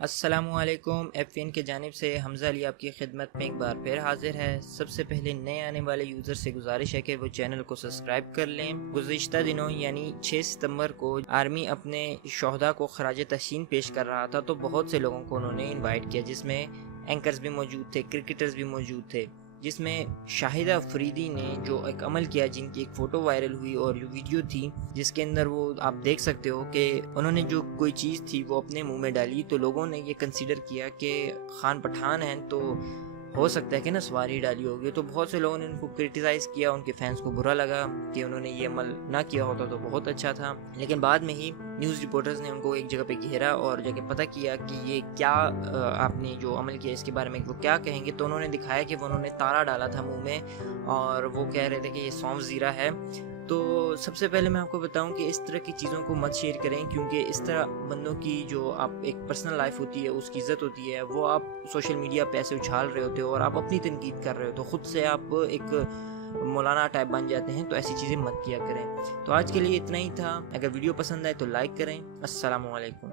अस्सलामुअलैकुम। F1 के जानिब से हमज़ा अली आपकी खिदमत में एक बार फिर हाजिर है। सबसे पहले नए आने वाले यूज़र से गुजारिश है कि वो चैनल को सब्सक्राइब कर लें। गुज़िश्ता दिनों यानी 6 सितंबर को आर्मी अपने शोहदा को खराज तहसीन पेश कर रहा था, तो बहुत से लोगों को उन्होंने इन्वाइट किया, जिसमें एंकर्स भी मौजूद थे, क्रिकेटर्स भी मौजूद थे, जिसमें शाहिदा अफरीदी ने जो एक अमल किया, जिनकी एक फ़ोटो वायरल हुई और जो वीडियो थी जिसके अंदर वो आप देख सकते हो कि उन्होंने जो कोई चीज़ थी वो अपने मुंह में डाली, तो लोगों ने ये कंसीडर किया कि खान पठान हैं तो हो सकता है कि ना सवारी डाली होगी। तो बहुत से लोगों ने उनको क्रिटिसाइज़ किया, उनके फैंस को बुरा लगा कि उन्होंने ये अमल ना किया होता तो बहुत अच्छा था। लेकिन बाद में ही न्यूज़ रिपोर्टर्स ने उनको एक जगह पे घेरा और जगह पता किया कि ये क्या आपने जो अमल किया इसके बारे में वो क्या कहेंगे। तो उन्होंने दिखाया कि वो उन्होंने तारा डाला था मुंह में और वो कह रहे थे कि ये सौंफ ज़ीरा है। तो सबसे पहले मैं आपको बताऊं कि इस तरह की चीज़ों को मत शेयर करें, क्योंकि इस तरह बंदों की जो आप एक पर्सनल लाइफ होती है उसकी इज़्ज़त होती है, वो आप सोशल मीडिया पे ऐसे उछाल रहे होते हो और आप अपनी तनकीद कर रहे हो, तो ख़ुद से आप एक मौलाना टाइप बन जाते हैं। तो ऐसी चीज़ें मत किया करें। तो आज के लिए इतना ही था। अगर वीडियो पसंद आए तो लाइक करें। अस्सलामु अलैकुम।